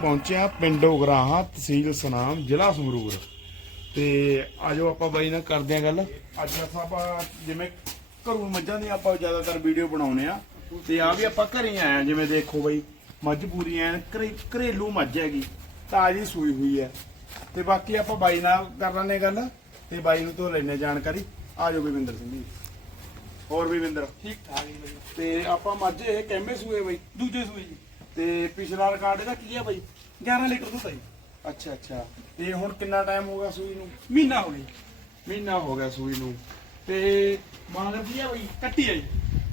ਪਹੁੰਚਿਆ ਪਿੰਡ ਉਗਰਾਹਾਂ ਤਹਿਸੀਲ ਸਨਾਮ ਜ਼ਿਲ੍ਹਾ ਸੰਗਰੂਰ। ਤੇ ਆਜੋ ਆਪਾਂ ਬਾਈ ਨਾਲ ਕਰਦੇ ਆ ਗੱਲ। ਅੱਜ ਆਪਾਂ ਜਿਵੇਂ ਘਰੋਂ ਮੱਝਾਂ ਦੀ ਆਪਾਂ ਜ਼ਿਆਦਾਤਰ ਵੀਡੀਓ ਬਣਾਉਨੇ ਆ ਤੇ ਆ ਵੀ ਆਪਾਂ ਘਰੇ ਆਏ ਆ ਜਿਵੇਂ ਦੇਖੋ ਬਾਈ ਮੱਝ ਪੂਰੀ ਐ ਘਰੇਲੂ ਮੱਝ ਹੈਗੀ ਤਾਜੀ ਸੂਈ ਹੋਈ ਹੈ। ਤੇ ਬਾਕੀ ਆਪਾਂ ਬਾਈ ਨਾਲ ਕਰ ਲੈਣੇ ਗੱਲ ਤੇ ਬਾਈ ਨੂੰ ਤੋਂ ਲੈਣੇ ਜਾਣਕਾਰੀ। ਆਜੋ ਵਿਵਿੰਦਰ ਸਿੰਘ ਜੀ। ਹੋਰ ਵਿਵਿੰਦਰ ਠੀਕ ਠਾਕ ਜੀ। ਤੇ ਆਪਾਂ ਮੱਝ ਇਹ ਕਿੰਮੇ ਸੂਏ ਬਾਈ ਦੂਜੇ ਸੂਏ ਜੀ। ਤੇ ਪਿਛਲਾ ਰਿਕਾਰਡ ਇਹਦਾ ਕੀ ਹੈ ਬਾਈ? 11 ਲੀਟਰ ਦੁੱਧ ਹੈ ਅੱਛਾ ਅੱਛਾ। ਤੇ ਹੁਣ ਕਿੰਨਾ ਟਾਈਮ ਹੋ ਗਿਆ ਸੂਈ ਨੂੰ? ਮਹੀਨਾ ਹੋ ਗਿਆ ਜੀ। ਮਹੀਨਾ ਹੋ ਗਿਆ ਸੂਈ ਨੂੰ। ਤੇ ਮਾਂਗਰ ਕੀ ਹੈ ਬਾਈ? ਕੱਟੀ ਹੈ ਜੀ।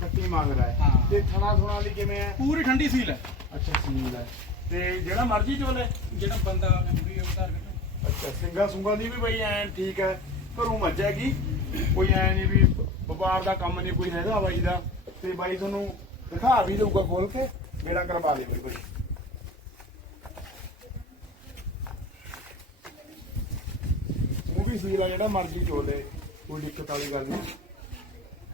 ਕੱਟੀ ਮਾਂਗਰ ਹੈ ਹਾਂ। ਤੇ ਥਣਾ ਥੁਣਾ ਦੀ ਕਿਵੇਂ ਹੈ ਪੂਰੀ ਠੰਡੀ ਸੀਲ ਹੈ ਅੱਛਾ ਸੀਲ ਹੈ ਤੇ ਜਿਹੜਾ ਮਰਜ਼ੀ ਚੋਲੇ ਜਿਹੜਾ ਬੰਦਾ ਪੂਰੀ ਉਤਾਰ ਕੇ ਅੱਛਾ ਸਿੰਗਾ ਸੁੰਗਾ ਦੀ ਵੀ ਬਈ ਐਨ ਠੀਕ ਹੈ ਘਰੋਂ ਮੱਝ ਹੈਗੀ। ਕੋਈ ਐ ਨਹੀਂ ਵੀ ਵਪਾਰ ਦਾ ਕੰਮ ਨਹੀਂ ਕੋਈ ਹੈਗਾ ਬਾਈ ਦਾ। ਤੇ ਬਾਈ ਤੁਹਾਨੂੰ ਦਿਖਾ ਵੀ ਦਊਗਾ ਖੋਲ ਕੇ। ਮੇਰਾ ਕਰਵਾ ਦੇ ਬਈ ਬਈ ਉਹ ਵੀ ਸੀਲ ਜਿਹੜਾ ਮਰਜ਼ੀ ਚੋਲੇ ਕੋਈ ਦਿੱਕਤ ਵਾਲੀ ਗੱਲ ਨਹੀਂ।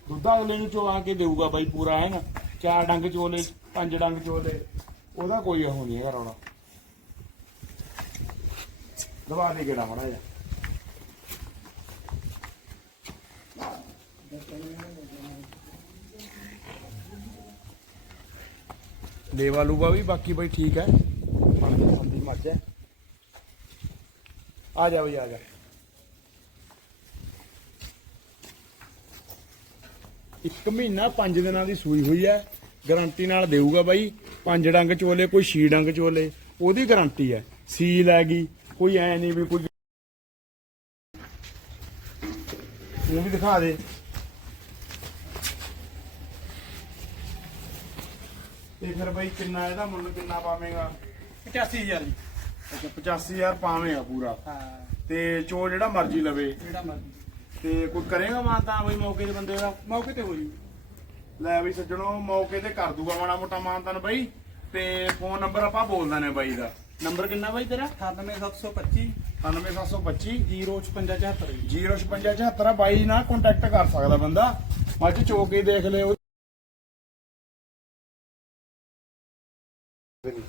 ਦੁੱਧ ਅਗਲੇ ਨੂੰ ਚੋ ਆ ਕੇ ਦੇਊਗਾ ਬਾਈ ਪੂਰਾ ਹੈ ਨਾ ਚਾਰ ਡੰਗ ਚੋਲੇ ਪੰਜ ਡੰਗ ਚੋਲੇ ਉਹਦਾ ਕੋਈ ਉਹ ਨਹੀਂ ਹੈਗਾ ਰੌਲਾ। ਦਵਾ ਦੇ ਗੇੜਾ ਮੜਾ ਜਾ ਦੇਵਾ ਲੂਗਾ ਵੀ, ਬਾਕੀ ਬਈ ਠੀਕ ਹੈ। ਬਣਦੀ ਹੁੰਦੀ ਮੱਝ ਹੈ ਆ ਜਾ ਬਈ, ਆ ਜਾ। ਇੱਕ ਮਹੀਨਾ ਪੰਜ ਦਿਨਾਂ ਦੀ ਸੂਈ ਹੋਈ ਹੈ। ਗਾਰੰਟੀ ਨਾਲ ਦੇਊਗਾ ਬਾਈ। ਪੰਜ ਡੰਗ ਚੋਲੇ, ਕੋਈ ਛੀ ਡੰਗ ਚੋਲੇ, ਉਹਦੀ ਗਾਰੰਟੀ ਹੈ। ਸੀਲ ਹੈਗੀ ਕੋਈ ਐ ਨਹੀਂ ਵੀ ਕੋਈ ਉਹ ਵੀ ਦਿਖਾ ਦੇ। ਤੇ ਫਿਰ ਬਾਈ ਕਿੰਨਾ ਇਹਦਾ ਮੁੱਲ ਕਿੰਨਾ ਪਾਵੇਂਗਾ? 85000 ਜੀ। ਅੱਛਾ 85000 ਪਾਵੇਂਗਾ ਪੂਰਾ। ਹਾਂ। ਤੇ ਚੋ ਜਿਹੜਾ ਮਰਜ਼ੀ ਲਵੇ। ਜਿਹੜਾ ਮਰਜ਼ੀ। ਤੇ ਕੋਈ ਕਰੇਗਾ ਮਾਨਤਾ ਬਈ ਮੌਕੇ ਦੇ ਬੰਦੇ ਦਾ? ਮੌਕੇ ਤੇ ਹੋ ਜੀ। ਲੈ ਬਈ ਸੱਜਣੋ ਮੌਕੇ ਤੇ ਕਰ ਦੂਗਾ ਮਾੜਾ ਮੋਟਾ ਮਾਨਤਨ ਬਈ। ਤੇ ਫੋਨ ਨੰਬਰ ਆਪਾਂ ਬੋਲ ਦਿੰਦੇ ਬਾਈ ਦਾ। ਨੰਬਰ ਕਿੰਨਾ ਬਾਈ ਤੇਰਾ? 98725 97725 0574 ਜੀ। 0574 ਬਾਈ ਨਾਲ ਕੰਟੈਕਟ ਕਰ ਸਕਦਾ ਬੰਦਾ। ਮੱਝ ਚੋ ਕੇ ਦੇਖ ਲਿਓ। 跟你。